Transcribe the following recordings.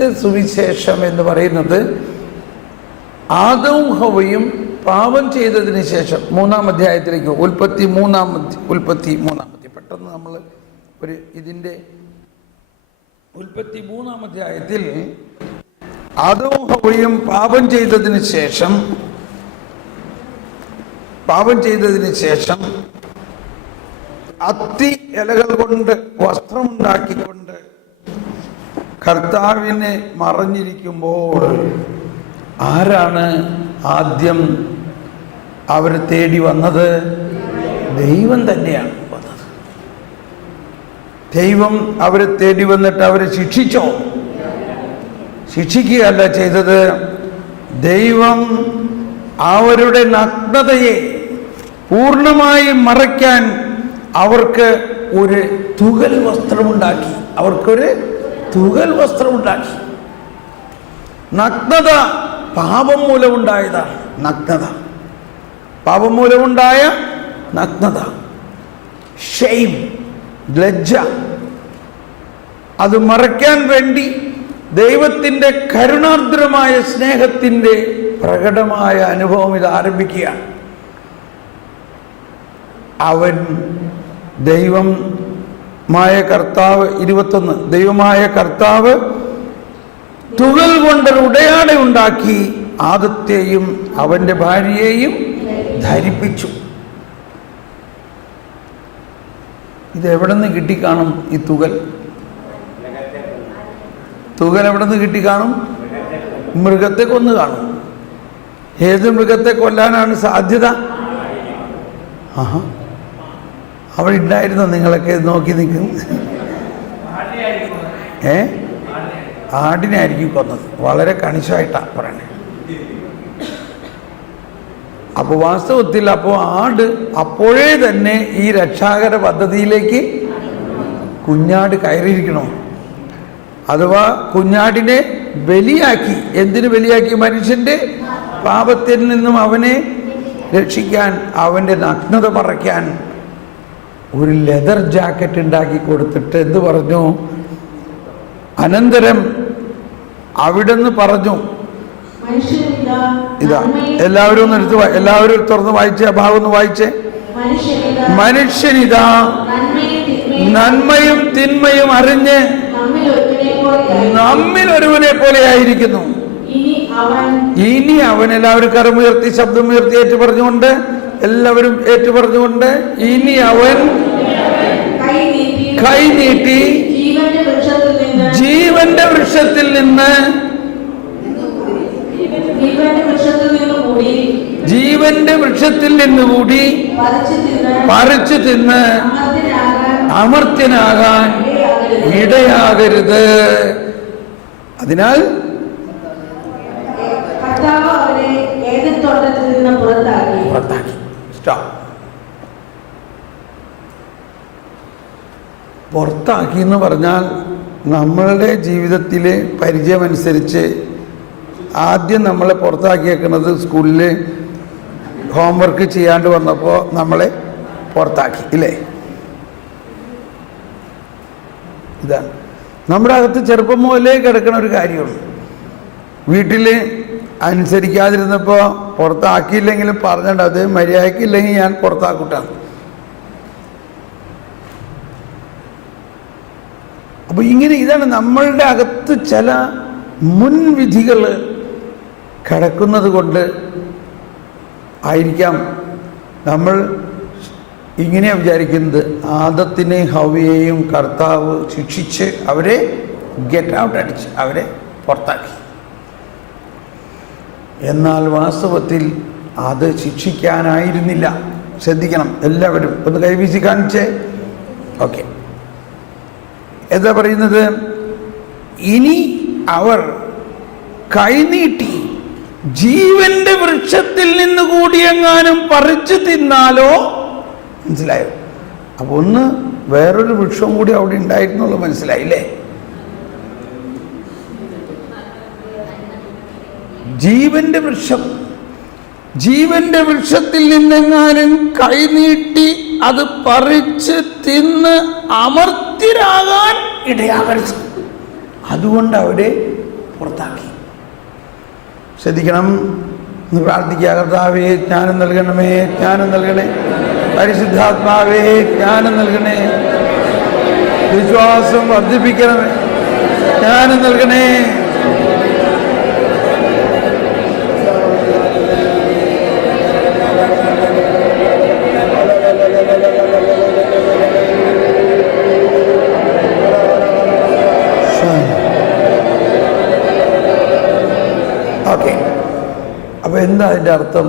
ആദ്യത്തെ സുവിശേഷം എന്ന് പറയുന്നത് ആദവും ഹവ്വയും പാപം ചെയ്തതിന് ശേഷം 3-ാം അധ്യായത്തിലേക്ക് ഉൽപ്പത്തി 3-ാം പെട്ടെന്ന് നമ്മൾ ഇതിൻ്റെ ഉൽപ്പത്തി 3-ാം അധ്യായത്തിൽ ആദവും ഹവ്വയും പാപം ചെയ്തതിന് ശേഷം അത്തി ഇലകൾ കൊണ്ട് വസ്ത്രമുണ്ടാക്കിക്കൊണ്ട് കർത്താവിനെ മറഞ്ഞിരിക്കുമ്പോൾ ആരാണ് ആദ്യം അവരെ തേടി വന്നത്? ദൈവം തന്നെയാണ് വന്നത്. ദൈവം അവരെ തേടി വന്നിട്ട് അവരെ ശിക്ഷിച്ചോ? ശിക്ഷിക്കുകയല്ല ചെയ്തത്. ദൈവം അവരുടെ നഗ്നതയെ പൂർണ്ണമായി മറയ്ക്കാൻ അവർക്ക് ഒരു തുകൽ വസ്ത്രമുണ്ടാക്കി. നഗ്നത പാപം മൂലമുണ്ടായതാണ്. പാപം മൂലമുണ്ടായ നഗ്നത, ഷെയിം, ലജ്ജ, അത് മറയ്ക്കാൻ വേണ്ടി ദൈവത്തിൻ്റെ കരുണാർദ്രമായ സ്നേഹത്തിൻ്റെ പ്രകടമായ അനുഭവം ഇത് ആരംഭിക്കുകയാണ്. ദൈവമായ കർത്താവ് 21 ദൈവമായ കർത്താവ് തുകൽ കൊണ്ടൊരു ഉടയാട ഉണ്ടാക്കി ആദത്തെയും അവന്റെ ഭാര്യയെയും ധരിപ്പിച്ചു. ഇത് എവിടെ നിന്ന് കിട്ടിക്കാണും? ഈ തുകൽ എവിടെ നിന്ന് കിട്ടിക്കാണും? മൃഗത്തെ കൊന്നു കാണും. ഏത് മൃഗത്തെ കൊല്ലാനാണ് സാധ്യത? അവിടെ ഉണ്ടായിരുന്നു. നിങ്ങളൊക്കെ നോക്കി നിൽക്കും. ആടിനായിരിക്കും കൊന്നത്. വളരെ കണിശമായിട്ടാണ് പറയണേ. അപ്പോൾ വാസ്തവത്തിൽ ആട് അപ്പോഴേ തന്നെ ഈ രക്ഷാകര പദ്ധതിയിലേക്ക് കുഞ്ഞാട് കയറിയിരിക്കണം. അഥവാ കുഞ്ഞാടിനെ ബലിയാക്കി. എന്തിനു ബലിയാക്കി? മനുഷ്യന്റെ പാപത്തിൽ നിന്നും അവനെ രക്ഷിക്കാൻ, അവന്റെ നഗ്നത മറയ്ക്കാൻ ഒരു ലെതർ ജാക്കറ്റ് ഉണ്ടാക്കി കൊടുത്തിട്ട് എന്ത് പറഞ്ഞു? അനന്തരം അവിടുന്ന് പറഞ്ഞു, ഇതാ എല്ലാവരും തുറന്ന് വായിച്ചേ, ആ ഭാഗം ഒന്ന് വായിച്ചേ. മനുഷ്യനിതാ നന്മയും തിന്മയും അറിഞ്ഞ് നമ്മിൽ ഒരുവനെ പോലെ ആയിരിക്കുന്നു. ഇനി അവൻ, എല്ലാവരും കരമുയർത്തി ശബ്ദമുയർത്തി ഏറ്റുപറഞ്ഞുകൊണ്ട്, എല്ലാവരും ഏറ്റുപറഞ്ഞുകൊണ്ട്, ഇനി അവൻ കൈ നീട്ടി ജീവന്റെ വൃക്ഷത്തിൽ നിന്ന് കൂടി പറിച്ചു തിന്ന് അമർത്യനാകാൻ ഇടയാകരുത്. അതിനാൽ പുറത്താക്കി എന്ന് പറഞ്ഞാൽ നമ്മളുടെ ജീവിതത്തിലെ പരിചയമനുസരിച്ച് ആദ്യം നമ്മളെ പുറത്താക്കിയേക്കുന്നത് സ്കൂളിൽ ഹോംവർക്ക് ചെയ്യാണ്ട് വന്നപ്പോൾ നമ്മളെ പുറത്താക്കി, ഇല്ലേ? ഇതാണ് നമ്മുടെ അകത്ത് ചെറുപ്പം മുതലേ കിടക്കുന്ന ഒരു കാര്യമാണ്. വീട്ടിൽ അനുസരിക്കാതിരുന്നപ്പോൾ പുറത്താക്കിയില്ലെങ്കിലും പറഞ്ഞിട്ടുണ്ട്, അത് മര്യാദക്കില്ലെങ്കിൽ ഞാൻ പുറത്താക്കൂട്ടാണ്. അപ്പോൾ ഇതാണ് നമ്മളുടെ അകത്ത് ചില മുൻവിധികൾ കിടക്കുന്നത് കൊണ്ട് ആയിരിക്കാം നമ്മൾ ഇങ്ങനെയാണ് വിചാരിക്കുന്നത്. ആദത്തിനെയും ഹവ്വയെയും കർത്താവ് ശിക്ഷിച്ച് അവരെ ഗെറ്റ് ഔട്ട് അടിച്ച് അവരെ പുറത്താക്കി. എന്നാൽ വാസ്തവത്തിൽ അത് ശിക്ഷിക്കാനായിരുന്നില്ല. ശ്രദ്ധിക്കണം, എല്ലാവരും ഒന്ന് കൈവീശി കാണിച്ചേ. ഓക്കെ, എന്താ പറയുന്നത്? ഇനി അവർ കൈനീട്ടി ജീവന്റെ വൃക്ഷത്തിൽ നിന്ന് കൂടി എങ്ങാനും പറിച്ചു തിന്നാലോ. മനസ്സിലായോ? അപ്പൊ ഒന്ന് വേറൊരു വൃക്ഷം കൂടി അവിടെ ഉണ്ടായിരുന്നുള്ളൂ. മനസ്സിലായില്ലേ? ജീവന്റെ വൃക്ഷത്തിൽ നിന്നെങ്ങാനും കൈനീട്ടി അത് പറിച്ച് തിന്ന് അമർത്യരാകാൻ ഇടയാകരുത്. അതുകൊണ്ട് അവരെ പുറത്താക്കി. ശ്രദ്ധിക്കണം, എന്ന് പ്രാർത്ഥിക്കുക. കർത്താവേ ജ്ഞാനം നൽകണമേ, ജ്ഞാനം നൽകണേ. പരിശുദ്ധാത്മാവേ ജ്ഞാനം നൽകണേ. വിശ്വാസം വർദ്ധിപ്പിക്കണമേ, ജ്ഞാനം നൽകണേ. ഓക്കെ, അപ്പൊ എന്താ അതിൻ്റെ അർത്ഥം?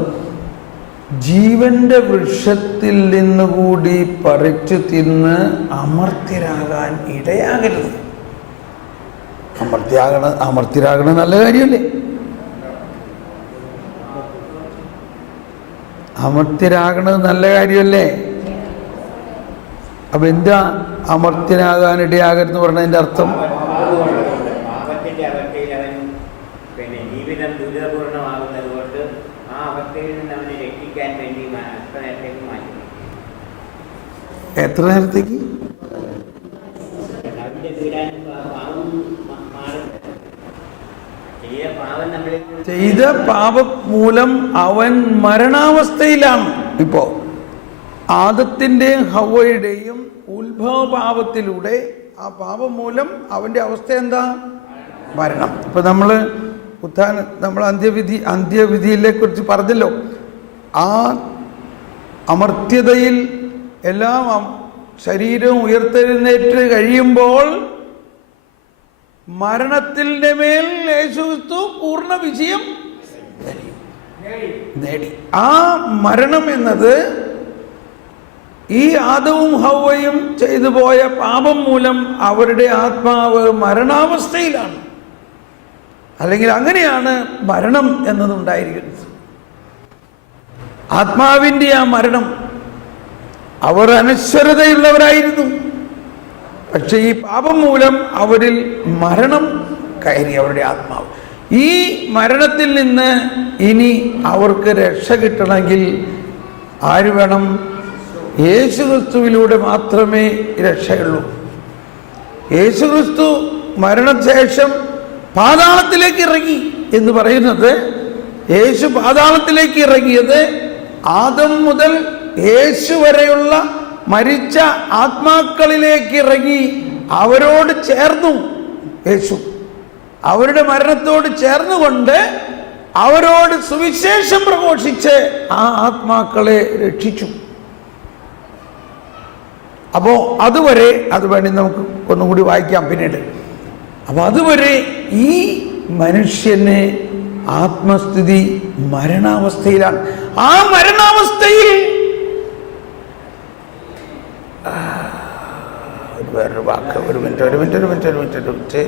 ജീവന്റെ വൃക്ഷത്തിൽ നിന്നുകൂടി പറിച്ചു തിന്ന് അമർത്യരാകാൻ ഇടയാകരുത്. അമർത്യരാകണ നല്ല കാര്യമല്ലേ? അമർത്യരാകണത് നല്ല കാര്യമല്ലേ? അപ്പൊ എന്താ അമർത്യനാകാൻ ഇടയാകരുതെന്ന് പറഞ്ഞതിൻ്റെ അർത്ഥം? എത്ര നേരത്തേക്ക്? ചെയ്ത പാപം മൂലം അവൻ മരണാവസ്ഥയിലാണ്. ഇപ്പോ ആദത്തിന്റെയും ഹവ്വയുടെയും ഉത്ഭവ പാപത്തിലൂടെ ആ പാപം മൂലം അവന്റെ അവസ്ഥ എന്താ? മരണം. ഇപ്പൊ നമ്മൾ അന്ത്യവിധിയെ കുറിച്ച് പറഞ്ഞല്ലോ. ആ അമർത്യതയിൽ എല്ലാം ശരീരം ഉയർത്തെഴുന്നേറ്റ് കഴിയുമ്പോൾ മരണത്തിന്റെ മേൽ യേശുക്രിസ്തു പൂർണ്ണ വിജയം നേടി. ആ മരണം എന്നത് ഈ ആദവും ഹവ്വയും ചെയ്തു പോയ പാപം മൂലം അവരുടെ ആത്മാവ് മരണാവസ്ഥയിലാണ്. അല്ലെങ്കിൽ അങ്ങനെയാണ് മരണം എന്നതുണ്ടായിരിക്കുന്നത്. ആത്മാവിൻ്റെ ആ മരണം. അവർ അനശ്വരതയുള്ളവരായിരുന്നു. പക്ഷെ ഈ പാപം മൂലം അവരിൽ മരണം കയറി, അവരുടെ ആത്മാവ്. ഈ മരണത്തിൽ നിന്ന് ഇനി അവർക്ക് രക്ഷ കിട്ടണമെങ്കിൽ ആര് വേണം? യേശുക്രിസ്തുവിലൂടെ മാത്രമേ രക്ഷയുള്ളൂ. യേശുക്രിസ്തു മരണശേഷം പാതാളത്തിലേക്ക് ഇറങ്ങി എന്ന് പറയുന്നത്, യേശു പാതാളത്തിലേക്ക് ഇറങ്ങിയത് ആദം മുതൽ യേശു വരെയുള്ള മരിച്ച ആത്മാക്കളിലേക്ക് ഇറങ്ങി അവരോട് ചേർന്നു. യേശു അവരുടെ മരണത്തോട് ചേർന്നുകൊണ്ട് അവരോട് സുവിശേഷം പ്രഘോഷിച്ച് ആ ആത്മാക്കളെ രക്ഷിച്ചു. അപ്പോൾ അതുവരെ, അത് വേണ്ടി നമുക്ക് ഒന്നുകൂടി വായിക്കാം പിന്നീട്. അപ്പോൾ അതുവരെ ഈ മനുഷ്യന് ആത്മസ്ഥിതി മരണാവസ്ഥയിലാണ്. ആ മരണാവസ്ഥയിൽ വേറൊരു വാക്ക്, ഒരു മിനിറ്റ്.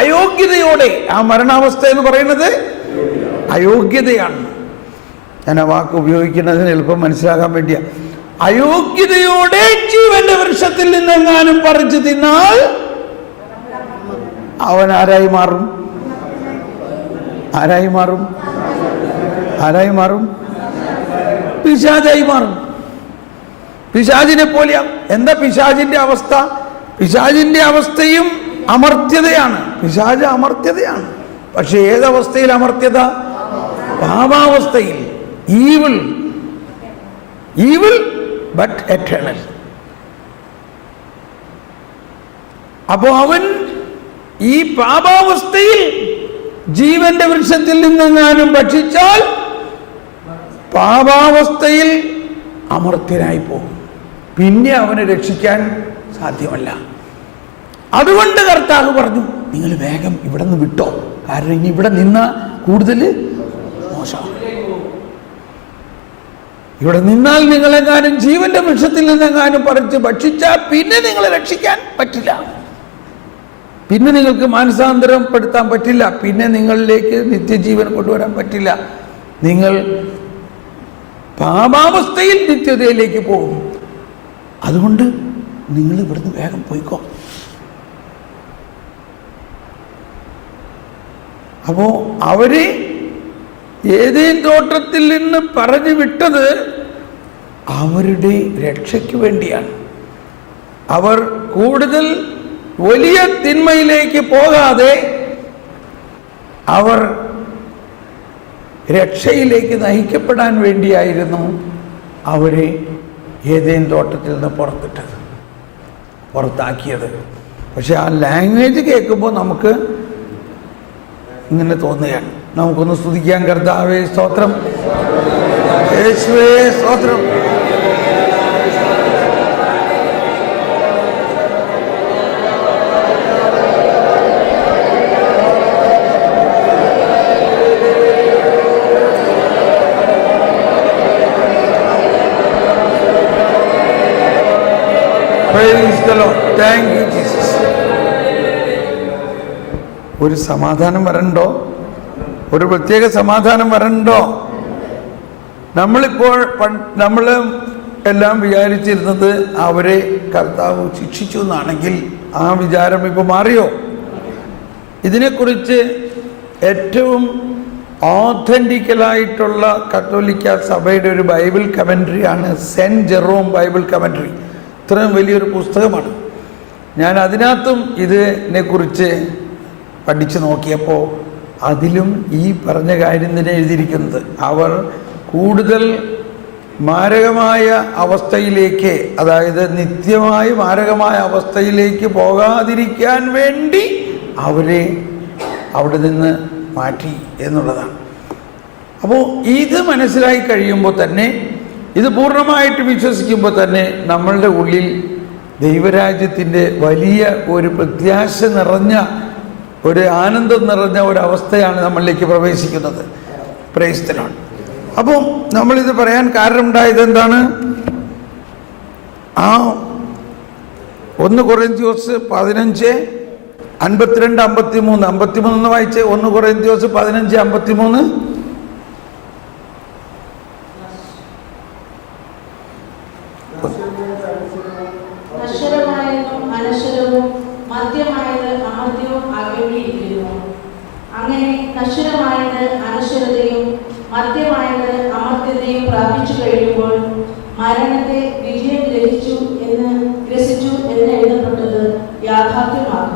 അയോഗ്യതയോടെ, ആ മരണാവസ്ഥ എന്ന് പറയുന്നത് അയോഗ്യതയാണ്. ഞാൻ ആ വാക്ക് ഉപയോഗിക്കുന്നതിന് എളുപ്പം മനസ്സിലാക്കാൻ വേണ്ടിയാ. അയോഗ്യതയോടെ ജീവന്റെ വൃക്ഷത്തിൽ നിന്നെങ്ങാനും പറിച്ചു തിന്നാൽ അവൻ ആരായി മാറും? ആരായി മാറും? ആരായി മാറും? പിശാചായി മാറും. പിശാചിനെ പോലെയാ. എന്താ പിശാചിന്റെ അവസ്ഥ? പിശാചിന്റെ അവസ്ഥയും അമർത്യതയാണ്. പിശാച് അമർത്യതയാണ്. പക്ഷെ ഏതവസ്ഥയിൽ അമർത്യത? പാപാവസ്ഥയിൽ. Evil but eternal. അപ്പോ അവൻ ഈ പാപാവസ്ഥയിൽ ജീവന്റെ വൃക്ഷത്തിൽ നിന്നെങ്ങാനും ഭക്ഷിച്ചാൽ പാപാവസ്ഥയിൽ അമർത്യനായി പോകും. പിന്നെ അവനെ രക്ഷിക്കാൻ സാധ്യമല്ല. അതുകൊണ്ട് കർത്താവ് പറഞ്ഞു, നിങ്ങൾ വേഗം ഇവിടെ നിന്ന് വിട്ടോ, കാരണം ഇനി ഇവിടെ നിന്ന കൂടുതൽ മോശം. ഇവിടെ നിന്നാൽ നിങ്ങളെങ്ങാനും ജീവന്റെ വൃക്ഷത്തിൽ നിന്നെങ്ങാനും പറിച്ച് ഭക്ഷിച്ചാൽ പിന്നെ നിങ്ങളെ രക്ഷിക്കാൻ പറ്റില്ല. പിന്നെ നിങ്ങൾക്ക് മാനസാന്തരം പെടുത്താൻ പറ്റില്ല. പിന്നെ നിങ്ങളിലേക്ക് നിത്യജീവൻ കൊണ്ടുവരാൻ പറ്റില്ല. നിങ്ങൾ പാപാവസ്ഥയിൽ നിത്യതയിലേക്ക് പോകും. അതുകൊണ്ട് നിങ്ങൾ ഇവിടുന്ന് വേഗം പോയിക്കോ. അപ്പോ അവരെ ഏതേൻ തോട്ടത്തിൽ നിന്ന് പറഞ്ഞു വിട്ടത് അവരുടെ രക്ഷയ്ക്ക് വേണ്ടിയാണ്. അവർ കൂടുതൽ വലിയ തിന്മയിലേക്ക് പോകാതെ അവർ രക്ഷയിലേക്ക് നയിക്കപ്പെടാൻ വേണ്ടിയായിരുന്നു അവരെ ഏതേൻ തോട്ടത്തിൽ നിന്ന് പുറത്താക്കിയത്. പക്ഷെ ആ ലാംഗ്വേജ് കേൾക്കുമ്പോൾ നമുക്ക് ഇങ്ങനെ തോന്നുകയാണ്. നമുക്കൊന്ന് സ്തുതിക്കാൻ. കർത്താവേ സ്തോത്രം, യേശുവേ സ്തോത്രം. Praise the Lord. Thank you, Jesus. ഒരു സമാധാനം വരണ്ടോ? ഒരു പ്രത്യേക സമാധാനം വരണ്ടോ? നമ്മൾ എല്ലാം വിചാരിച്ചിരുന്നത് അവരെ കർത്താവ് ശിക്ഷിച്ചു എന്നാണെങ്കിൽ ആ വിചാരം ഇപ്പോൾ മാറിയോ? ഇതിനെക്കുറിച്ച് ഏറ്റവും ഓഥൻറ്റിക്കലായിട്ടുള്ള കത്തോലിക്ക സഭയുടെ ഒരു ബൈബിൾ കമൻട്രിയാണ് സെൻറ്റ് ജെറോം ബൈബിൾ കമൻട്രി. ഇത്രയും വലിയൊരു പുസ്തകമാണ്. ഞാൻ അതിനകത്തും ഇതിനെക്കുറിച്ച് പഠിച്ചു നോക്കിയപ്പോൾ അതിലും ഈ പറഞ്ഞ കാര്യം തന്നെ എഴുതിയിരിക്കുന്നത്. അവർ കൂടുതൽ മാരകമായ അവസ്ഥയിലേക്ക്, അതായത് നിത്യമായ മാരകമായ അവസ്ഥയിലേക്ക് പോകാതിരിക്കാൻ വേണ്ടി അവരെ അവിടെ നിന്ന് മാറ്റി എന്നുള്ളതാണ്. അപ്പോൾ ഇത് മനസ്സിലായി കഴിയുമ്പോൾ തന്നെ, ഇത് പൂർണ്ണമായിട്ട് വിശ്വസിക്കുമ്പോൾ തന്നെ നമ്മളുടെ ഉള്ളിൽ ദൈവരാജ്യത്തിൻ്റെ വലിയ ഒരു പ്രത്യാശ നിറഞ്ഞ, ഒരു ആനന്ദം നിറഞ്ഞ ഒരവസ്ഥയാണ് നമ്മളിലേക്ക് പ്രവേശിക്കുന്നത്. Praise the Lord. അപ്പോൾ നമ്മളിത് പറയാൻ കാരണമുണ്ടായത് എന്താണ്? ആ 1 കൊറിന്ത്യോസ് 15:52-53 എന്ന് വായിച്ച്. 1 കൊറിന്ത്യോസ് 15:53.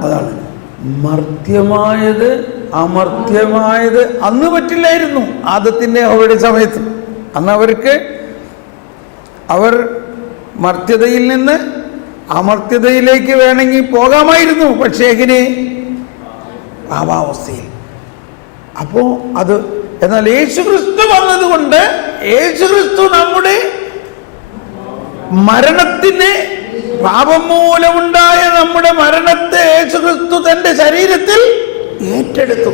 അതാണ് മർത്യമായത് അമർത്യമായത് അന്ന് പറ്റില്ലായിരുന്നു. ആദത്തിന്റെ അവരുടെ സമയത്ത് അന്ന് അവർ മർത്യതയിൽ നിന്ന് അമർത്യതയിലേക്ക് വേണമെങ്കിൽ പോകാമായിരുന്നു. പക്ഷേ എങ്ങനെ? പാപാവസ്ഥയിൽ. അപ്പോൾ അത്, എന്നാൽ യേശുക്രിസ്തു വന്നതുകൊണ്ട്, യേശുക്രിസ്തു നമ്മുടെ മരണത്തിന്, പാപം മൂലമുണ്ടായ നമ്മുടെ മരണത്തെ യേശുക്രിസ്തു തൻ്റെ ശരീരത്തിൽ ഏറ്റെടുത്തു.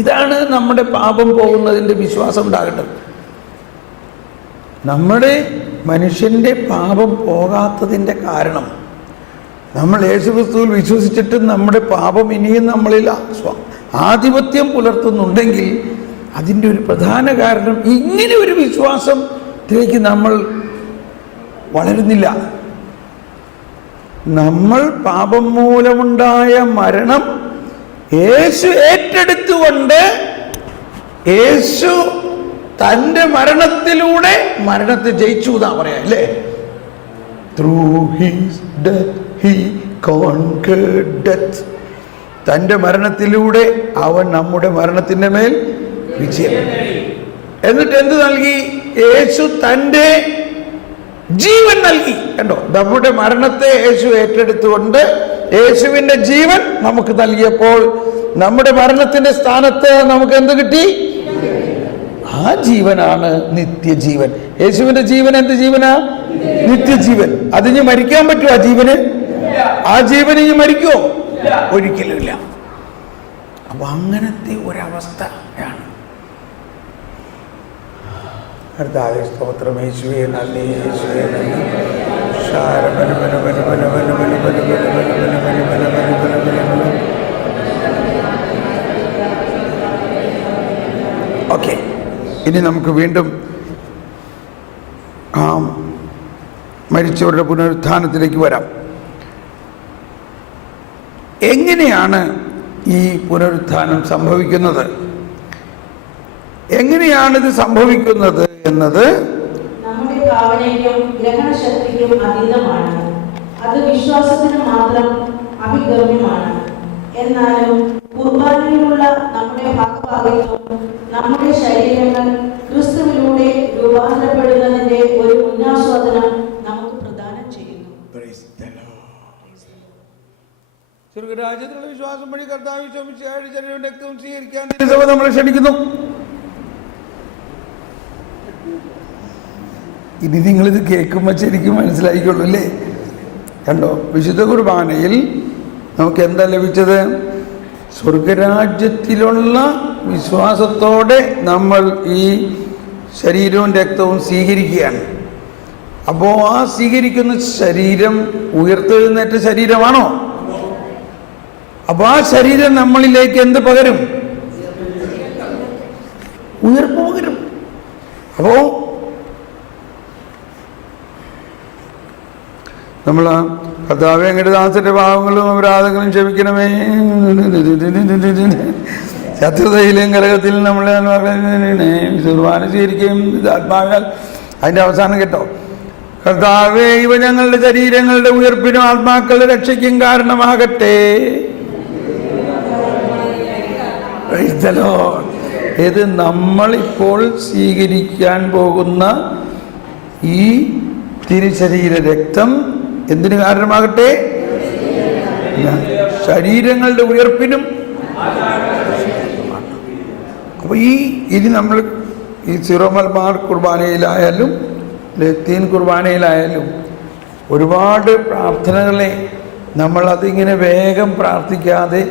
ഇതാണ് നമ്മുടെ പാപം പോകുന്നതിൻ്റെ വിശ്വാസം ഉണ്ടാകേണ്ടത്. നമ്മുടെ മനുഷ്യൻ്റെ പാപം പോകാത്തതിൻ്റെ കാരണം, നമ്മൾ യേശുക്രിസ്തുവിൽ വിശ്വസിച്ചിട്ടും നമ്മുടെ പാപം ഇനിയും നമ്മളിൽ ആധിപത്യം പുലർത്തുന്നുണ്ടെങ്കിൽ അതിൻ്റെ ഒരു പ്രധാന കാരണം ഇങ്ങനെ ഒരു വിശ്വാസത്തിലേക്ക് നമ്മൾ വളരുന്നില്ല. നമ്മൾ പാപം മൂലമുണ്ടായ മരണം യേശു ഏറ്റെടുത്തുകൊണ്ട്, യേശു തൻ്റെ മരണത്തിലൂടെ മരണത്തെ ജയിച്ചു എന്നാ പറയാ, അല്ലേ? Through his death he conquered death. തൻ്റെ മരണത്തിലൂടെ അവൻ നമ്മുടെ മരണത്തിൻ്റെ മേൽ വിജയം. എന്നിട്ട് എന്ത് നൽകി? യേശു തൻ്റെ ജീവൻ നൽകി. കണ്ടോ, നമ്മുടെ മരണത്തെ യേശു ഏറ്റെടുത്തുകൊണ്ട് യേശുവിൻ്റെ ജീവൻ നമുക്ക് നൽകിയപ്പോൾ നമ്മുടെ മരണത്തിന്റെ സ്ഥാനത്ത് നമുക്ക് എന്ത് കിട്ടി? ആ ജീവനാണ് നിത്യജീവൻ. യേശുവിന്റെ ജീവൻ എന്ത് ജീവനാ? നിത്യജീവൻ. അതിന് മരിക്കാൻ പറ്റുമോ? ആ ജീവന് ഇനി മരിക്കുമോ? ഒരിക്കലുമില്ല. അപ്പൊ അങ്ങനത്തെ ഒരവസ്ഥയാണ്. കർത്താവേ സ്തോത്രം. യേശുവേ നന്ദി, യേശുവേ നന്ദി. ഓക്കെ, ഇനി നമുക്ക് വീണ്ടും മരിച്ചവരുടെ പുനരുത്ഥാനത്തിലേക്ക് വരാം. എങ്ങനെയാണ് ഈ പുനരുത്ഥാനം സംഭവിക്കുന്നത്? എങ്ങനെയാണിത് സംഭവിക്കുന്നത് എന്നത് നമ്മുടെ ഭാവനയ്ക്കും ഗ്രഹണശക്തിക്കും അതീതമാണ്. അത് വിശ്വാസത്തിന് മാത്രം അഭിഗമ്യമാണ്. എന്നാലും കുർബാനയിലുള്ള നമ്മുടെ ഭാഗഭാഗിത്വം നമ്മുടെ ശരീരങ്ങൾ ക്രിസ്തുവിലൂടെ രൂപാന്തരപ്പെടുന്നതിന്റെ ഒരു മുന്നാസ്വാദനം നമുക്ക് പ്രദാനം ചെയ്യുന്നു. സ്വർഗരാജ്യത്തിലുള്ള വിശ്വാസം വഴി കർത്താവ് ശോഭിച്ചയാളുടെ ശരീരവും രക്തവും സ്വീകരിക്കാൻ തിരുസഭ നമ്മളെ ക്ഷണിക്കുന്നു. ഇനി നിങ്ങളിത് കേൾക്കുമ്പോൾ ശരിക്കും മനസ്സിലായിക്കൊള്ളൂ അല്ലേ? കണ്ടോ, വിശുദ്ധ കുർബാനയിൽ നമുക്ക് എന്താ ലഭിച്ചത്? സ്വർഗരാജ്യത്തിലുള്ള വിശ്വാസത്തോടെ നമ്മൾ ഈ ശരീരവും രക്തവും സ്വീകരിക്കുകയാണ്. അപ്പോൾ ആ സ്വീകരിക്കുന്ന ശരീരം ഉയർത്തെഴുന്നേറ്റ ശരീരമാണോ? അപ്പോൾ ആ ശരീരം നമ്മളിലേക്ക് എന്ത് പകരും? ഉയർപ്പ് പകരും. അപ്പോൾ നമ്മൾ കർത്താവേ അങ്ങയുടെ ദാസന്റെ പാവങ്ങളും അപരാധങ്ങളും ക്ഷമിക്കണമേ, ശത്രുതയിലും കലഹത്തിലും നമ്മളെ കുർബാന സ്വീകരിക്കുകയും ആത്മാവിനാൽ. അതിൻ്റെ അവസാനം കേട്ടോ, കർത്താവേ ഇവ ഞങ്ങളുടെ ശരീരങ്ങളുടെ ഉയർപ്പിനും ആത്മാക്കളുടെ രക്ഷയ്ക്കും കാരണമാകട്ടെ. ഇത് നമ്മളിപ്പോൾ സ്വീകരിക്കാൻ പോകുന്ന ഈ തിരുശരീര രക്തം എന്തിനു കാരണമാകട്ടെ? ശരീരങ്ങളുടെ ഉയർപ്പിനും. അപ്പോൾ ഇനി നമ്മൾ ഈ സിറോ മലബാർ കുർബാനയിലായാലും ലത്തീൻ കുർബാനയിലായാലും ഒരുപാട് പ്രാർത്ഥനകളെ നമ്മളതിങ്ങനെ വേഗം പ്രാർത്ഥിക്കാതെ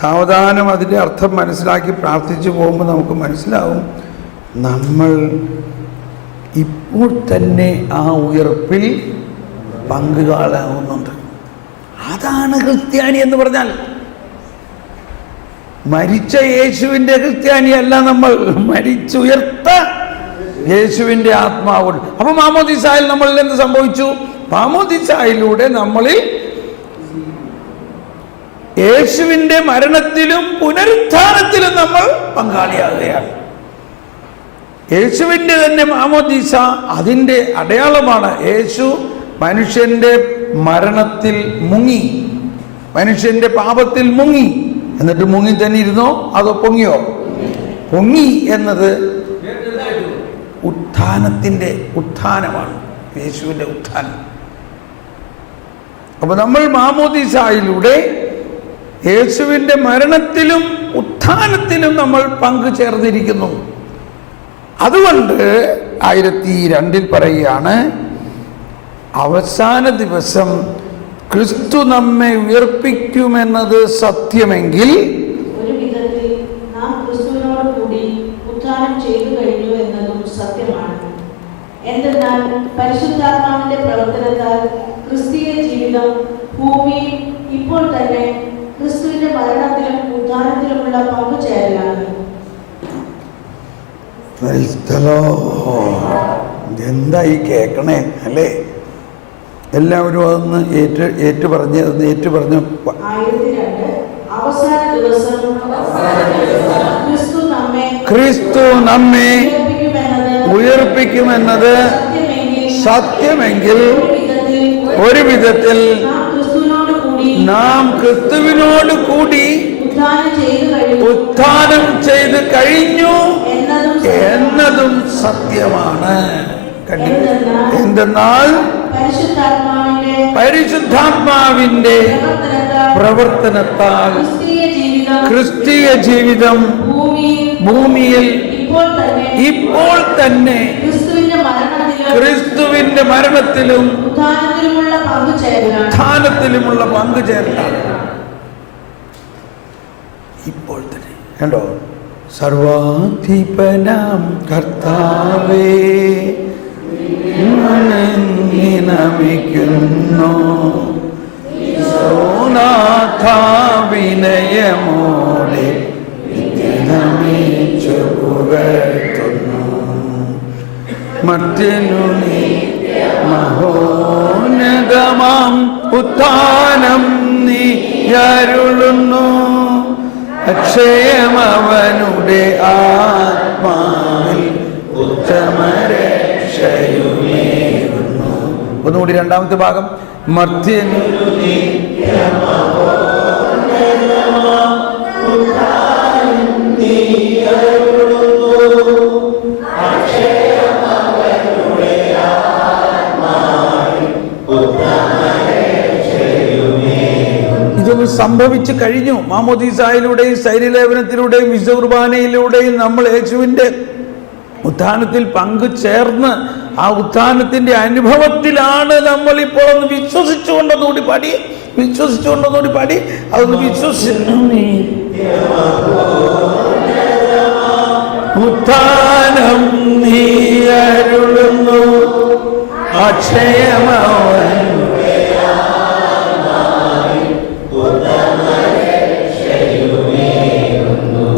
സാവധാനം അതിൻ്റെ അർത്ഥം മനസ്സിലാക്കി പ്രാർത്ഥിച്ചു പോകുമ്പോൾ നമുക്ക് മനസ്സിലാവും നമ്മൾ ഇപ്പോൾ തന്നെ ആ ഉയർപ്പിൽ പങ്കുകാളാവുന്നുണ്ട്. അതാണ് ക്രിസ്ത്യാനി എന്ന് പറഞ്ഞാൽ. മരിച്ച യേശുവിൻ്റെ ക്രിസ്ത്യാനിയല്ല നമ്മൾ, മരിച്ചുയർത്ത യേശുവിൻ്റെ ആത്മാവുണ്ട്. അപ്പൊ മാമോദീസായിൽ നമ്മളിൽ എന്ത് സംഭവിച്ചു? മാമോദീസായിലൂടെ നമ്മളിൽ യേശുവിൻ്റെ മരണത്തിലും പുനരുത്ഥാനത്തിലും നമ്മൾ പങ്കാളിയാകുകയാണ്. യേശുവിൻ്റെ തന്നെ മാമോദീസ അതിൻ്റെ അടയാളമാണ്. യേശു മനുഷ്യൻ്റെ മരണത്തിൽ മുങ്ങി, മനുഷ്യൻ്റെ പാപത്തിൽ മുങ്ങി. എന്നിട്ട് മുങ്ങി തന്നെ ഇരുന്നോ അതോ പൊങ്ങിയോ? പൊങ്ങി എന്നത് ഉത്ഥാനത്തിൻ്റെ ഉത്ഥാനമാണ്, യേശുവിൻ്റെ ഉത്ഥാനം. അപ്പൊ നമ്മൾ മാമോദീസായിലൂടെ യേശുവിൻ്റെ മരണത്തിലും ഉത്ഥാനത്തിലും നമ്മൾ പങ്കുചേർന്നിരിക്കുന്നു. അതുകൊണ്ട് 1002 പറയുകയാണ്, അവസാന ദിവസം ക്രിസ്തു നമ്മെ ഉയർപ്പിക്കുമെന്നത് സത്യമെങ്കിൽ ഒരു വിധത്തിൽ നാം ക്രിസ്തുവിനോട് കൂടി ഉത്ഥാനം ചെയ്തു കഴിഞ്ഞു എന്നതും സത്യമാണ്. എന്തെന്നാൽ പരിശുദ്ധാത്മാവിന്റെ പ്രവർത്തനത്താൽ ക്രിസ്തീയ ജീവിതം ഭൂമിയിൽ ഇപ്പോൾ തന്നെ ക്രിസ്തുവിന്റെ മരണത്തിലും ഉത്ഥാനത്തിലുമുള്ള പങ്കുചേരലാണ്. എന്തായി കേൾക്കണേ അല്ലേ? എല്ലാവരും അതൊന്ന് ഏറ്റു പറഞ്ഞ് പറഞ്ഞു. 1002 അവസാന ദിവസം ക്രിസ്തു നമ്മെ ഉയർപ്പിക്കുമെന്നത് സത്യമെങ്കിൽ ഒരു വിധത്തിൽ നാം ക്രിസ്തുവിനോട് കൂടി ഉത്ഥാനം ചെയ്ത് കഴിഞ്ഞു എന്നതും സത്യമാണ്. എന്തെന്നാൽ പരിശുദ്ധാത്മാവിന്റെ പ്രവർത്തനത്താൽ ക്രിസ്തീയ ജീവിതം ഭൂമിയിൽ ഇപ്പോൾ തന്നെ ക്രിസ്തുവിന്റെ മരണത്തിലും ഉത്ഥാനത്തിലുമുള്ള പങ്കുചേരലാണ്. ഇപ്പോൾ തന്നെ കണ്ടോ, സർവാധിപനാം കർത്താവേ നമിക്കുന്നു, വിനയമോടെ നമിച്ചു പുകഴ്ത്തുന്നു. മറ്റു മഹോന്നതമാം ഉത്ഥാനം നീ അരുളുന്നു, അക്ഷയമവനുടെ ആത്മാവിൽ ഉത്തമരക്ഷയുമേകുന്നു. ഒന്നുകൂടി രണ്ടാമത്തെ ഭാഗം. മർത്യനു ഉത്ഥാനം നീ സംഭവിച്ചു കഴിഞ്ഞു. മാമോദീസായിലൂടെയും ശരീരലേപനത്തിലൂടെയും വിശുദ്ധ കുർബാനയിലൂടെയും നമ്മൾ യേശുവിൻ്റെ ഉത്ഥാനത്തിൽ പങ്കുചേർന്ന് ആ ഉത്ഥാനത്തിന്റെ അനുഭവത്തിലാണ് നമ്മൾ ഇപ്പോൾ ഒന്ന് വിശ്വസിച്ചുകൊണ്ടെന്നുകൂടി പാടി അതൊന്ന് വിശ്വസിച്ചു. ഉത്ഥാനം നീ അരുളുന്നു അക്ഷയമവൻ.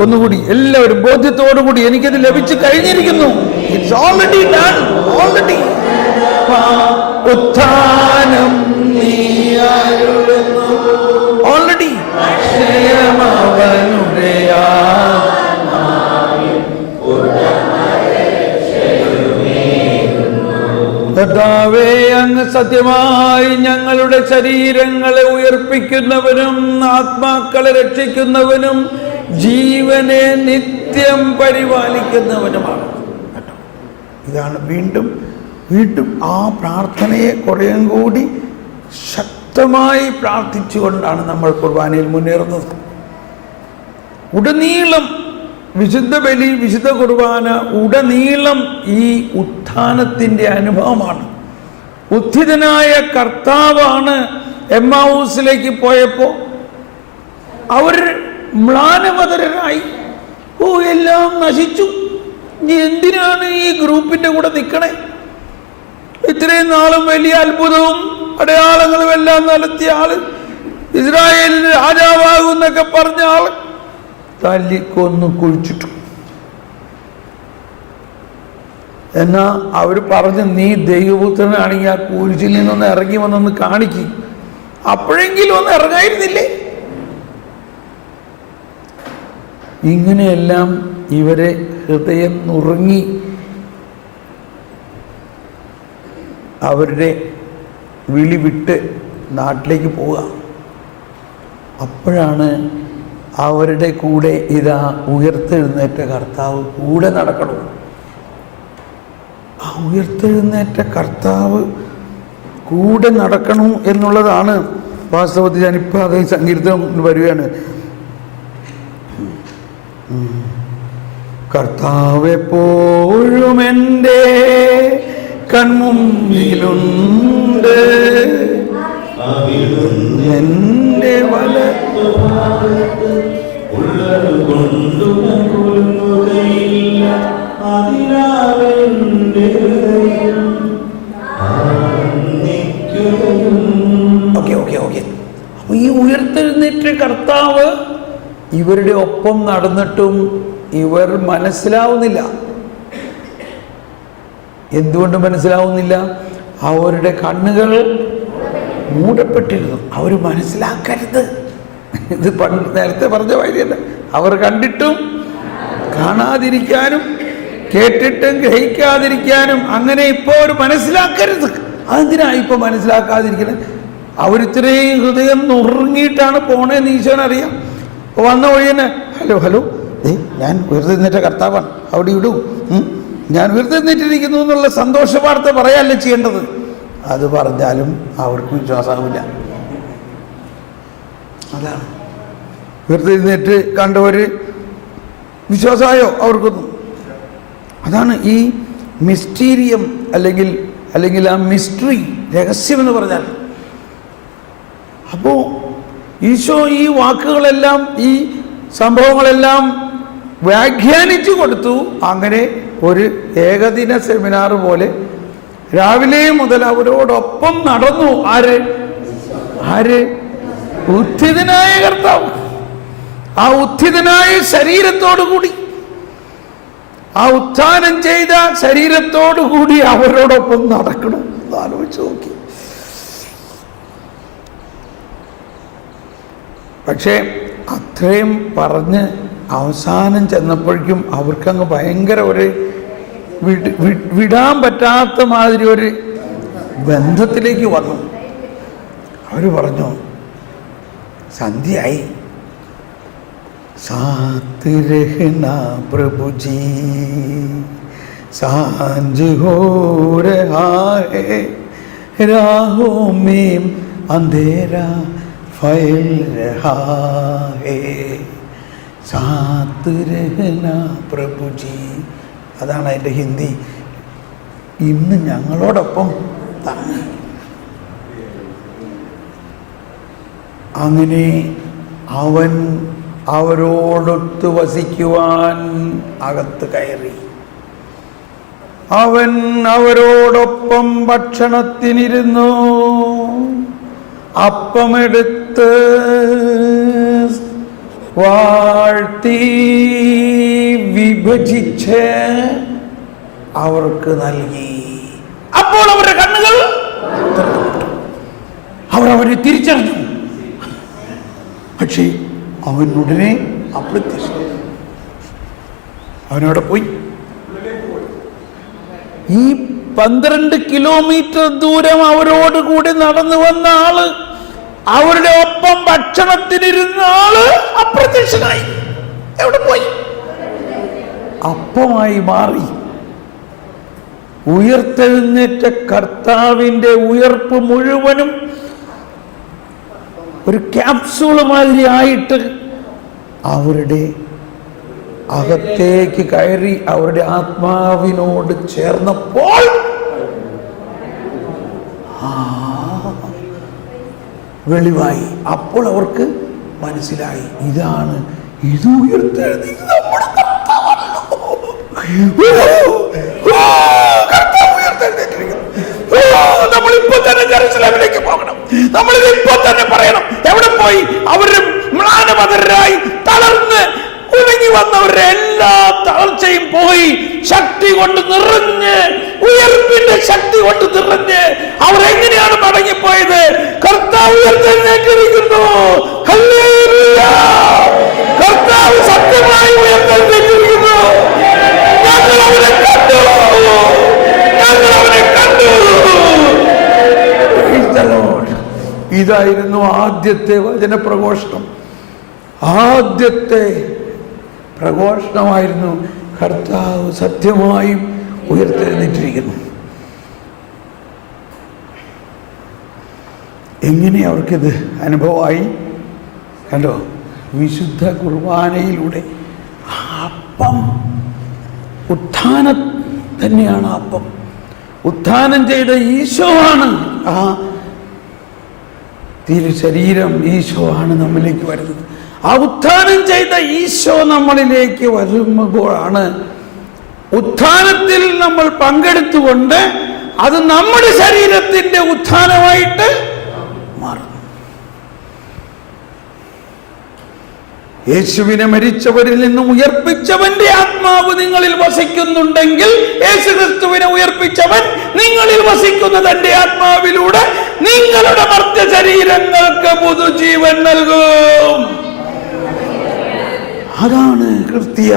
ഒന്നുകൂടി എല്ലാവരും ബോധ്യത്തോടുകൂടി എനിക്കത് ലഭിച്ചു കഴിഞ്ഞിരിക്കുന്നു. It's already done. ഓൾറെഡി ഉത്ഥാനം നീ അരുളുന്നു. ഓൾറെഡി കർത്താവേ, അങ്ങ് സത്യമായി ഞങ്ങളുടെ ശരീരങ്ങളെ ഉയർപ്പിക്കുന്നവനും ആത്മാക്കളെ രക്ഷിക്കുന്നവനും ജീവനെ നിത്യം പരിപാലിക്കുന്നവനുമാണ്. ഇതാണ് വീണ്ടും വീണ്ടും ആ പ്രാർത്ഥനയെ കുറേയും കൂടി ശക്തമായി പ്രാർത്ഥിച്ചുകൊണ്ടാണ് നമ്മൾ കുർബാനയിൽ മുന്നേറുന്നത്. ഉടനീളം വിശുദ്ധ ബലി, വിശുദ്ധ കുർബാന ഉടനീളം ഈ ഉത്ഥാനത്തിൻ്റെ അനുഭവമാണ്. ഉത്ഥിതനായ കർത്താവാണ് എമ്മാവൂസിലേക്ക് പോയപ്പോൾ അവർ മ്ലാനമതരായി. എല്ലാം നശിച്ചു, ഇനി എന്തിനാണ് ഈ ഗ്രൂപ്പിന്റെ കൂടെ നിൽക്കണേ? ഇത്രയും നാളും വലിയ അത്ഭുതവും അടയാളങ്ങളും എല്ലാം നടത്തിയ ആള്, ഇസ്രായേലിന് രാജാവാകും എന്നൊക്കെ പറഞ്ഞ ആള് തല്ലിക്കൊന്നു കുഴിച്ചിട്ടു. എന്നാ അവർ പറഞ്ഞു, നീ ദൈവപുത്രനാണെങ്കിൽ ആ കുരിശിൽ നിന്നൊന്ന് ഇറങ്ങി വന്നൊന്ന് കാണിക്കും, അപ്പോഴെങ്കിലും ഒന്ന് ഇറങ്ങായിരുന്നില്ലേ? ഇങ്ങനെയെല്ലാം ഇവരെ ഹൃദയം നുറുങ്ങി അവരുടെ വിളി വിട്ട് നാട്ടിലേക്ക് പോവുക. അപ്പോഴാണ് അവരുടെ കൂടെ ഇതാ ഉയർത്തെഴുന്നേറ്റ കർത്താവ് കൂടെ നടക്കണം. ആ ഉയർത്തെഴുന്നേറ്റ കർത്താവ് കൂടെ നടക്കണം എന്നുള്ളതാണ് വാസ്തവത്തിൽ. ഞാനിപ്പോൾ അതേ സങ്കീർത്തനം വരികയാണ്. കർത്താവ് എപ്പോഴും എൻ്റെ കൺമുമ്പിലുണ്ട്, എൻ്റെ വലത്തുഭാഗത്ത് അപ്പൊ ഈ ഉയർത്തെഴുന്നേറ്റ കർത്താവ് ഇവരുടെ ഒപ്പം നടന്നിട്ടും ഇവർ മനസ്സിലാവുന്നില്ല. എന്തുകൊണ്ട് മനസ്സിലാവുന്നില്ല? അവരുടെ കണ്ണുകൾ മൂടപ്പെട്ടിരുന്നു. അവർ മനസ്സിലാക്കരുത്. ഇത് നേരത്തെ പറഞ്ഞ കാര്യമല്ല. അവർ കണ്ടിട്ടും കാണാതിരിക്കാനും കേട്ടിട്ടും ഗ്രഹിക്കാതിരിക്കാനും അങ്ങനെ ഇപ്പോൾ അവർ മനസ്സിലാക്കരുത്. അതെന്തിനാ ഇപ്പൊ മനസ്സിലാക്കാതിരിക്കുന്നത്? അവരിത്രയും ഹൃദയം നുറുങ്ങിയിട്ടാണ് പോണേന്ന് ഈശോനറിയാം. വന്ന വഴി തന്നെ ഹലോ ഞാൻ ഉയർത്തെഴുന്നേറ്റ കർത്താവാണ്, അവിടെ ഇടൂ, ഞാൻ ഉയർത്തെഴുന്നേറ്റിരിക്കുന്നു എന്നുള്ള സന്തോഷ വാർത്ത പറയാനല്ലേ ചെയ്യേണ്ടത്. അത് പറഞ്ഞാലും അവർക്ക് വിശ്വാസമാവില്ല. അതാണ് ഉയർത്തെഴുന്നേറ്റ് കണ്ടവര് വിശ്വാസമായോ അവർക്കൊന്നും? അതാണ് ഈ മിസ്റ്റീരിയം അല്ലെങ്കിൽ ആ മിസ്റ്ററി, രഹസ്യം എന്ന് പറഞ്ഞാൽ. അപ്പോൾ ഈശോ ഈ വാക്കുകളെല്ലാം, ഈ സംഭവങ്ങളെല്ലാം വ്യാഖ്യാനിച്ചു കൊടുത്തു. അങ്ങനെ ഒരു ഏകദിന സെമിനാർ പോലെ രാവിലെ മുതൽ അവരോടൊപ്പം നടന്നു. ആര്? ഉത്ഥിതനായ കർത്താവ്. ആ ഉത്ഥിതനായ ശരീരത്തോടുകൂടി, ആ ഉത്ഥാനം ചെയ്ത ശരീരത്തോടുകൂടി അവരോടൊപ്പം നടക്കണം. ആലോചിച്ച് നോക്കി. പക്ഷേ അത്രയും പറഞ്ഞ് അവസാനം ചെന്നപ്പോഴേക്കും അവർക്കങ്ങ് ഭയങ്കര ഒരു വിടാൻ പറ്റാത്ത മാതിരി ഒരു ബന്ധത്തിലേക്ക് വന്നു. അവർ പറഞ്ഞു, സന്ധ്യയായി, സാത്ത് രഹ്നാ പ്രഭുജി, സാഞ്ച് ഹോ രഹാ ഹൈ, രാഹോं में अंधेरा ഫൈൽ രഹാ ഹേ സാത്ത് രഹന പ്രഭുജി. അതാണ് അതിൻ്റെ ഹിന്ദി. ഇന്ന് ഞങ്ങളോടൊപ്പം തന്നെ. അങ്ങനെ അവൻ അവരോടൊത്ത് വസിക്കുവാൻ അകത്ത് കയറി. അവൻ അവരോടൊപ്പം ഭക്ഷണത്തിനിരുന്നു. അപ്പമെടുത്ത് വാഴ്ത്തി വിഭജിച്ച് അവർക്ക് നൽകി. അപ്പോൾ അവരുടെ കണ്ണുകൾ അവർ അവരെ തിരിച്ചറിഞ്ഞു. പക്ഷേ അവൻ ഉടനെ അപ്രത്യക്ഷം. അവനവിടെ പോയി. ഈ 12 കിലോമീറ്റർ ദൂരം അവരോട് കൂടി നടന്നു വന്ന ആള്, അവരുടെ ഒപ്പം ഭക്ഷണത്തിനിരുന്ന ആള് അപ്രത്യക്ഷനായി. എവിടെ പോയി? അപ്പമായി മാറി. ഉയർത്തെഴുന്നേറ്റ കർത്താവിൻ്റെ ഉയർപ്പ് മുഴുവനും ഒരു ക്യാപ്സൂള് മാതിരി ആയിട്ട് അവരുടെ അകത്തേക്ക് കയറി അവരുടെ ആത്മാവിനോട് ചേർന്നപ്പോൾ വെളിവായി. അപ്പോൾ അവർക്ക് മനസ്സിലായി, ഇതാണ്, ഇത് ഉയർത്തെഴുന്നേറ്റ് നമ്മുടെ കർത്താവല്ലോ. കർത്താവ് ഉയർത്തെഴുന്നേറ്റിരിക്കുന്നു. നമ്മളിപ്പോ തന്നെ ജെറുസലേമിലേക്ക് പോകണം. നമ്മളിത് ഇപ്പൊ തന്നെ പറയണം. എവിടെ പോയി? അവര് മ്ലാനമതരായി തളർന്ന് ഉണങ്ങി വന്നവരുടെ എല്ലാ തളർച്ചയും പോയി. ശക്തി കൊണ്ട് നിറഞ്ഞ്, ഉയർപ്പിന്റെ ശക്തി കൊണ്ട് നിറഞ്ഞ് അവരെങ്ങനെയാണ് മടങ്ങിപ്പോയത്? കർത്താവ് ഉയർത്തെഴുന്നേറ്റിരിക്കുന്നു. ഹല്ലേലൂയ! കർത്താവ് സത്യമായി ഉയർത്തെഴുന്നേറ്റിരിക്കുന്നു. ഞങ്ങൾ അവനെ കണ്ടു, ഞങ്ങൾ അവനെ കണ്ടു. ഇതായിരുന്നു ആദ്യത്തെ വചന പ്രഘോഷണം. ആദ്യത്തെ പ്രഘോഷണമായിരുന്നു, കർത്താവ് സത്യമായും ഉയർത്തെഴുന്നേറ്റിരിക്കുന്നു. എങ്ങനെ അവർക്കിത് അനുഭവമായി? കണ്ടോ? വിശുദ്ധ കുർബാനയിലൂടെ. അപ്പം ഉത്ഥാനം തന്നെയാണ്. അപ്പം ഉത്ഥാനം ചെയ്ത ഈശോ ആണ്. ആ തിരുശരീരം ഈശോ ആണ് നമ്മിലേക്ക് വരുന്നത്. ആ ഉത്ഥാനം ചെയ്ത ഈശോ നമ്മളിലേക്ക് വരുമ്പോഴാണ് ഉത്ഥാനത്തിൽ നമ്മൾ പങ്കെടുത്തുകൊണ്ട് അത് നമ്മുടെ ശരീരത്തിന്റെ ഉത്ഥാനമായിട്ട് മാറും. യേശുവിനെ മരിച്ചവരിൽ നിന്നും ഉയർപ്പിച്ചവന്റെ ആത്മാവ് നിങ്ങളിൽ വസിക്കുന്നുണ്ടെങ്കിൽ, യേശുക്രിസ്തുവിനെ ഉയർപ്പിച്ചവൻ നിങ്ങളിൽ വസിക്കുന്ന തന്റെ ആത്മാവിലൂടെ നിങ്ങളുടെ മർത്യ ശരീരങ്ങൾക്ക് പുതുജീവൻ നൽകും. അതാണ് ക്രിസ്തീയ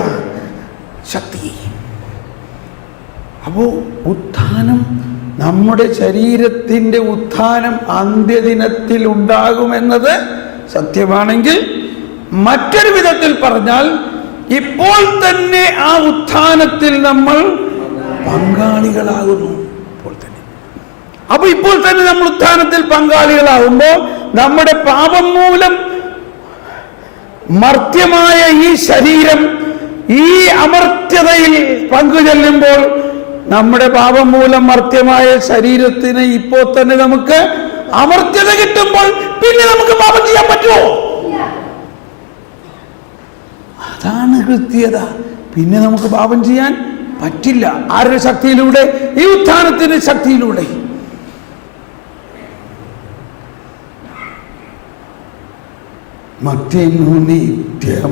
ശക്തി. അപ്പോ ഉത്ഥാനം, നമ്മുടെ ശരീരത്തിന്റെ ഉത്ഥാനം അന്ത്യദിനത്തിൽ ഉണ്ടാകുമെന്നത് സത്യമാണെങ്കിൽ, മറ്റൊരു വിധത്തിൽ പറഞ്ഞാൽ ഇപ്പോൾ തന്നെ ആ ഉത്ഥാനത്തിൽ നമ്മൾ പങ്കാളികളാകുന്നു. അപ്പൊ ഇപ്പോൾ തന്നെ നമ്മൾ ഉത്ഥാനത്തിൽ പങ്കാളികളാകുമ്പോൾ നമ്മുടെ പാപം മൂലം മർത്യമായ ഈ ശരീരം ഈ അമർത്യതയിൽ പങ്കുചെല്ലുമ്പോൾ, നമ്മുടെ പാപം മൂലം മർത്യമായ ശരീരത്തിന് ഇപ്പോൾ തന്നെ നമുക്ക് അമർത്യത കിട്ടുമ്പോൾ പിന്നെ നമുക്ക് പാപം ചെയ്യാൻ പറ്റുമോ? അതാണ് കൃത്യത. പിന്നെ നമുക്ക് പാപം ചെയ്യാൻ പറ്റില്ല. ആരുടെ ശക്തിയിലൂടെ? ഈ ഉത്ഥാനത്തിന്റെ ശക്തിയിലൂടെ. മധ്യനു നിത്യമഹോന്നതമാം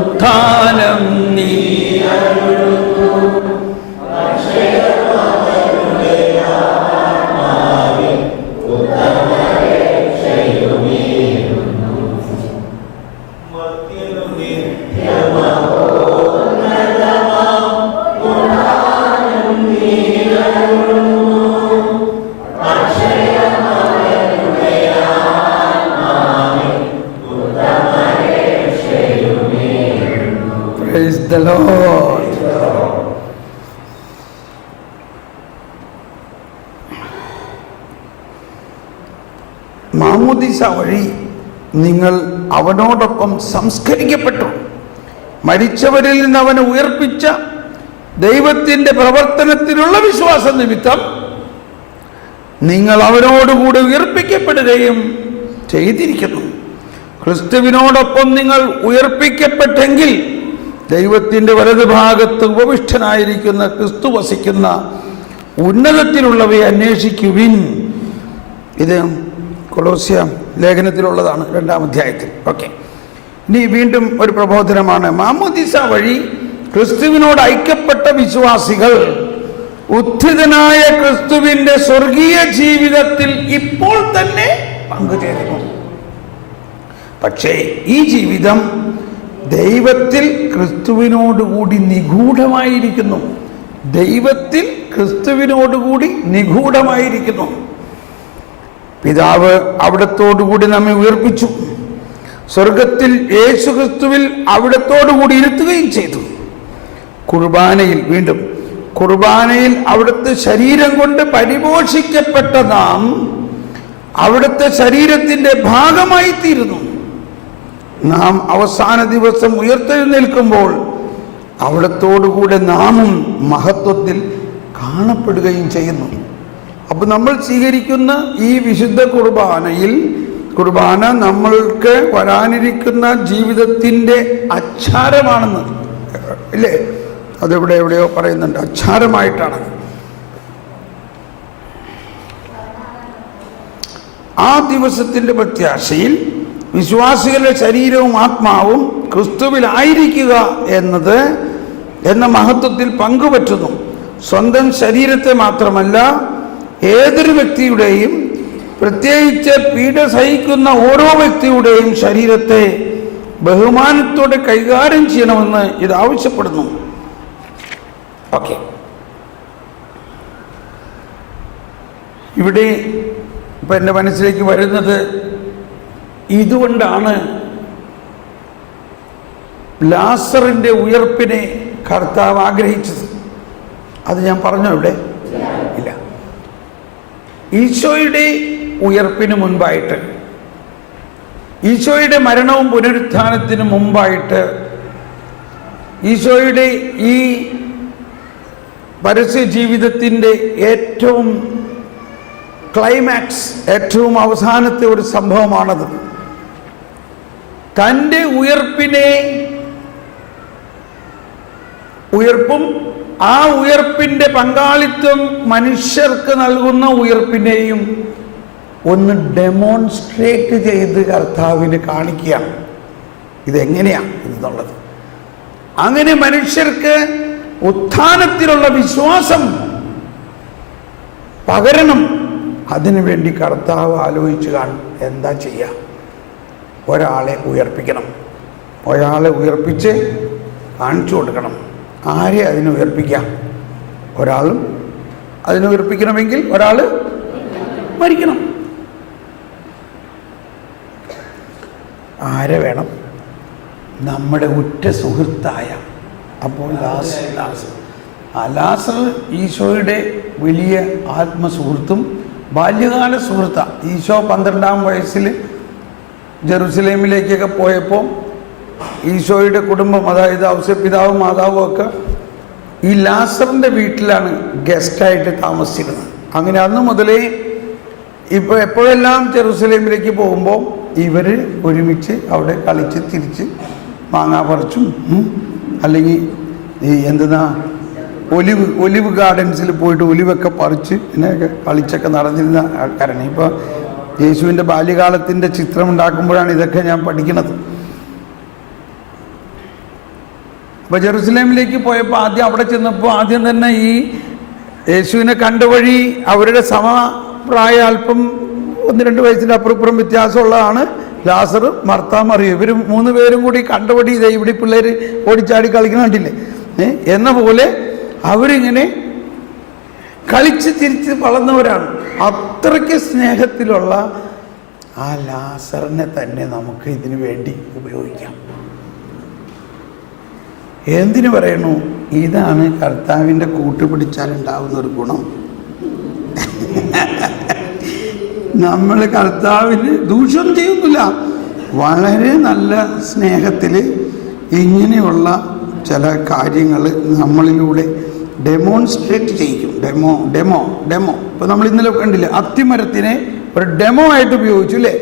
ഉത്ഥാനം നീ the Lord. മാമോദിസ വഴി നിങ്ങൾ അവനോടൊപ്പം സംസ്കരിക്കപ്പെട്ടു. മരിച്ചവരിൽ നിന്ന് അവനെ ഉയർപ്പിച്ച ദൈവത്തിൻ്റെ പ്രവർത്തനത്തിലുള്ള വിശ്വാസ നിമിത്തം നിങ്ങൾ അവനോടുകൂടി ഉയർപ്പിക്കപ്പെടുകയും ചെയ്തിരിക്കുന്നു. ക്രിസ്തുവിനോടൊപ്പം നിങ്ങൾ ഉയർപ്പിക്കപ്പെട്ടെങ്കിൽ ദൈവത്തിൻ്റെ വലതുഭാഗത്ത് ഉപവിഷ്ടനായിരിക്കുന്ന ക്രിസ്തു വസിക്കുന്ന ഉന്നതത്തിലുള്ളവയെ അന്വേഷിക്കുവിൻ. ഇത് കൊലോസ്യ ലേഖനത്തിലുള്ളതാണ്, 2-ാം അധ്യായത്തിൽ. ഓക്കെ, ഇനി വീണ്ടും ഒരു പ്രബോധനമാണ്. മാമോദിസ വഴി ക്രിസ്തുവിനോട് ഐക്യപ്പെട്ട വിശ്വാസികൾ ഉത്ഥിതനായ ക്രിസ്തുവിൻ്റെ സ്വർഗീയ ജീവിതത്തിൽ ഇപ്പോൾ തന്നെ പങ്കുചേരുന്നു. പക്ഷേ ഈ ജീവിതം ദൈവത്തിൽ ക്രിസ്തുവിനോടുകൂടി നിഗൂഢമായിരിക്കുന്നു. ദൈവത്തിൽ ക്രിസ്തുവിനോടുകൂടി നിഗൂഢമായിരിക്കുന്നു. പിതാവ് അവിടത്തോടുകൂടി നമ്മെ ഉയർപ്പിച്ചു. സ്വർഗത്തിൽ യേശു ക്രിസ്തുവിൽ അവിടത്തോടുകൂടി ഇരുത്തുകയും ചെയ്തു. കുർബാനയിൽ അവിടുത്തെ ശരീരം കൊണ്ട് പരിപോഷിക്കപ്പെട്ട നാം അവിടുത്തെ ശരീരത്തിൻ്റെ ഭാഗമായി തീരുന്നു. നാം അവസാന ദിവസം ഉയർത്തെഴുന്നേൽക്കുമ്പോൾ അവിടത്തോടുകൂടെ നാമും മഹത്വത്തിൽ കാണപ്പെടുകയും ചെയ്യുന്നു. അപ്പോൾ നമ്മൾ സ്വീകരിക്കുന്ന ഈ വിശുദ്ധ കുർബാന നമ്മൾക്ക് വരാനിരിക്കുന്ന ജീവിതത്തിൻ്റെ അച്ചാരമാണെന്ന് ഇല്ലേ? എവിടെയോ പറയുന്നുണ്ട്, അച്ചാരമായിട്ടാണ്. ആ ദിവസത്തിൻ്റെ പ്രത്യാശയിൽ വിശ്വാസികളുടെ ശരീരവും ആത്മാവും ക്രിസ്തുവിലായിരിക്കുക എന്ന മഹത്വത്തിൽ പങ്കുപറ്റുന്നു. സ്വന്തം ശരീരത്തെ മാത്രമല്ല, ഏതൊരു വ്യക്തിയുടെയും, പ്രത്യേകിച്ച് പീഡ സഹിക്കുന്ന ഓരോ വ്യക്തിയുടെയും ശരീരത്തെ ബഹുമാനത്തോടെ കൈകാര്യം ചെയ്യണമെന്ന് ഇത് ആവശ്യപ്പെടുന്നു. ഓക്കെ, ഇവിടെ ഇപ്പം എൻ്റെ മനസ്സിലേക്ക് വരുന്നത്, ഇതുകൊണ്ടാണ് ലാസറിൻ്റെ ഉയർപ്പിനെ കർത്താവ് ആഗ്രഹിച്ചത്. അത് ഞാൻ പറഞ്ഞോ ഇവിടെ? ഇല്ല. ഈശോയുടെ ഉയർപ്പിന് മുൻപായിട്ട്, ഈശോയുടെ മരണവും പുനരുത്ഥാനത്തിന് മുമ്പായിട്ട്, ഈശോയുടെ ഈ പരസ്യ ജീവിതത്തിൻ്റെ ഏറ്റവും ക്ലൈമാക്സ്, ഏറ്റവും അവസാനത്തെ ഒരു സംഭവമാണത്. തൻ്റെ ഉയർപ്പും ആ ഉയർപ്പിൻ്റെ പങ്കാളിത്തം മനുഷ്യർക്ക് നൽകുന്ന ഉയർപ്പിനെയും ഒന്ന് ഡെമോൺസ്ട്രേറ്റ് ചെയ്ത് കർത്താവിന് കാണിക്കുകയാണ്. ഇതെങ്ങനെയാണ് എന്നുള്ളത്. അങ്ങനെ മനുഷ്യർക്ക് ഉത്ഥാനത്തിലുള്ള വിശ്വാസം പകരണം. അതിനുവേണ്ടി കർത്താവ് ആലോചിച്ച് കാണും, എന്താ ചെയ്യുക? ഒരാളെ ഉയർപ്പിക്കണം, ഒരാളെ ഉയർപ്പിച്ച് കാണിച്ചു കൊടുക്കണം. ആരെ അതിനെ ഉയർപ്പിക്കാം? ഒരാളും അതിനെ ഉയർപ്പിക്കണമെങ്കിൽ ഒരാൾ മരിക്കണം. ആരെ വേണം? നമ്മുടെ ഉറ്റ സുഹൃത്തായ, അപ്പോൾ ലാസർ ഈശോയുടെ വലിയ ആത്മസുഹൃത്തും ബാല്യകാല സുഹൃത്താണ്. ഈശോ 12-ാം വയസ്സിൽ ജെറുസലേമിലേക്കൊക്കെ പോയപ്പോൾ ഈശോയുടെ കുടുംബം, അതായത് ഔസേപ്പിതാവും മാതാവും ഒക്കെ ഈ ലാസറിൻ്റെ വീട്ടിലാണ് ഗസ്റ്റായിട്ട് താമസിച്ചിരുന്നത്. അങ്ങനെ അന്ന് മുതലേ ഇപ്പോൾ എപ്പോഴെല്ലാം ജെറുസലേമിലേക്ക് പോകുമ്പോൾ ഇവർ ഒരുമിച്ച് അവിടെ കളിച്ച് തിരിച്ച് മാങ്ങ പറിച്ചും അല്ലെങ്കിൽ ഈ ഒലിവ് ഗാർഡൻസിൽ പോയിട്ട് ഒലിവൊക്കെ പറിച്ച് ഇങ്ങനെയൊക്കെ കളിച്ചൊക്കെ നടന്നിരുന്ന ആൾക്കാരാണ്. ഇപ്പോൾ യേശുവിൻ്റെ ബാല്യകാലത്തിൻ്റെ ചിത്രം ഉണ്ടാക്കുമ്പോഴാണ് ഇതൊക്കെ ഞാൻ പഠിക്കുന്നത്. അപ്പോൾ ജെറുസലേമിലേക്ക് പോയപ്പോൾ അവിടെ ചെന്നപ്പോൾ ആദ്യം തന്നെ ഈ യേശുവിനെ കണ്ട വഴി അവരുടെ സമപ്രായ അല്പം 1-2 വയസ്സിൻ്റെ അപ്പുറം വ്യത്യാസമുള്ളതാണ് ലാസർ, മർത്ത, മറിയം. ഇവർ 3 പേരും കൂടി കണ്ടപടി ഇതേ ഇവിടെ പിള്ളേർ ഓടിച്ചാടി കളിക്കുന്ന കണ്ടില്ലേ? എന്ന പോലെ അവരിങ്ങനെ കളിച്ച് തിരിച്ച് വളർന്നവരാണ്. അത്രയ്ക്ക് സ്നേഹത്തിലുള്ള ആ ലാസറിനെ തന്നെ നമുക്ക് ഇതിനു വേണ്ടി ഉപയോഗിക്കാം. എന്തിനു പറയണു? ഇതാണ് കർത്താവിൻ്റെ കൂട്ടുപിടിച്ചാലുണ്ടാവുന്ന ഒരു ഗുണം. നമ്മൾ കർത്താവിന് ദൂഷ്യം ചെയ്യുന്നില്ല, വളരെ നല്ല സ്നേഹത്തിൽ ഇങ്ങനെയുള്ള ചില കാര്യങ്ങൾ നമ്മളിലൂടെ ഡെമോൺസ്ട്രേറ്റ് ചെയ്യിക്കും. ഡെമോ ഇപ്പോൾ നമ്മൾ ഇന്നലെ കണ്ടില്ലേ, അത്തിമരത്തിനെ ഒരു ഡെമോ ആയിട്ട് ഉപയോഗിച്ചു അല്ലേ.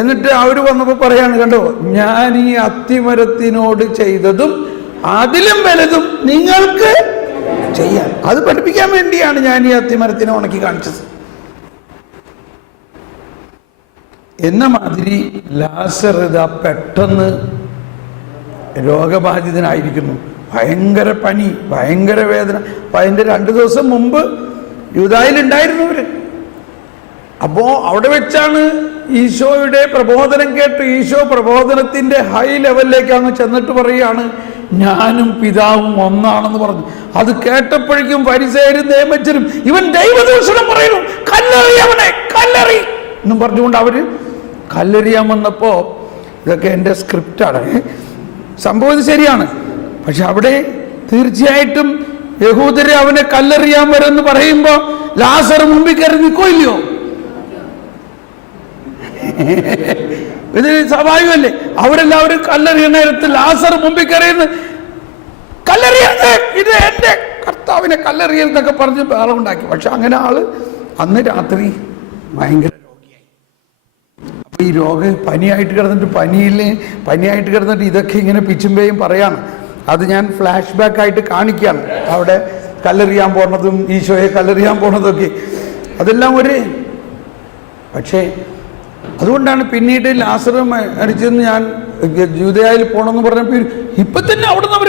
എന്നിട്ട് അവർ വന്നപ്പോൾ പറയാണ്, കണ്ടോ ഞാൻ ഈ അത്തിമരത്തിനോട് ചെയ്തതും അതിലും വലുതും നിങ്ങൾക്ക് ചെയ്യാൻ. അത് പഠിപ്പിക്കാൻ വേണ്ടിയാണ് ഞാൻ ഈ അത്തിമരത്തിനെ ഉണക്കി കാണിച്ചത്. എന്ന മാതിരി ലാസർ ഇതാ പെട്ടെന്ന് രോഗബാധിതനായിരിക്കുന്നു. ഭയങ്കര പനി, ഭയങ്കര വേദന. അപ്പം അതിൻ്റെ 2 ദിവസം മുമ്പ് യൂദായിലുണ്ടായിരുന്നവർ. അപ്പോൾ അവിടെ വെച്ചാണ് ഈശോയുടെ പ്രബോധനം കേട്ട് ഈശോ പ്രബോധനത്തിൻ്റെ ഹൈ ലെവലിലേക്ക് അങ്ങ് ചെന്നിട്ട് പറയുകയാണ്, ഞാനും പിതാവും ഒന്നാണെന്ന് പറഞ്ഞു. അത് കേട്ടപ്പോഴേക്കും ഫരിസേയരും നിയമജ്ഞരും ഇവൻ ദൈവദൂഷണം പറയുന്നു, കല്ലെറി അവനെ, കല്ലെറി എന്നും പറഞ്ഞുകൊണ്ട് അവർ കല്ലെറിയാൻ വന്നപ്പോൾ, ഇതൊക്കെ എൻ്റെ സ്ക്രിപ്റ്റാണ്, സംഭവം ഇത് ശരിയാണ്. പക്ഷെ അവിടെ തീർച്ചയായിട്ടും യഹൂദരെ അവനെ കല്ലെറിയാൻ വരുമെന്ന് പറയുമ്പോൾ ലാസർ മുമ്പിൽ കയറി നിൽക്കോ ഇല്ലയോ? ഇത് സ്വാഭാവികമല്ലേ? അവരെല്ലാവരും കല്ലെറിയ നേരത്ത് ലാസർ മുമ്പിൽ കയറിയെന്ന്, കല്ലെറിയരുത്, ഇത് എൻ്റെ കർത്താവിനെ കല്ലെറിയരുതെന്നൊക്കെ പറഞ്ഞ് ബഹളമുണ്ടാക്കി. പക്ഷെ അങ്ങനെ ആള് അന്ന് രാത്രി ഭയങ്കര രോഗിയായി. അപ്പോൾ ഈ പനിയായിട്ട് കിടന്നിട്ട് ഇതൊക്കെ ഇങ്ങനെ പിച്ചുമ്പേയും പറയാണ്. അത് ഞാൻ ഫ്ലാഷ് ബാക്ക് ആയിട്ട് കാണിക്കുകയാണ്. അവിടെ കല്ലെറിയാൻ പോണതും ഈശോയെ കല്ലെറിയാൻ പോണതൊക്കെ അതെല്ലാം പക്ഷേ അതുകൊണ്ടാണ് പിന്നീട് ലാസർ മരിച്ചെന്ന് ഞാൻ യൂദയായിൽ പോകണമെന്ന് പറഞ്ഞപ്പോൾ ഇപ്പം തന്നെ അവിടെ നിന്ന് അവർ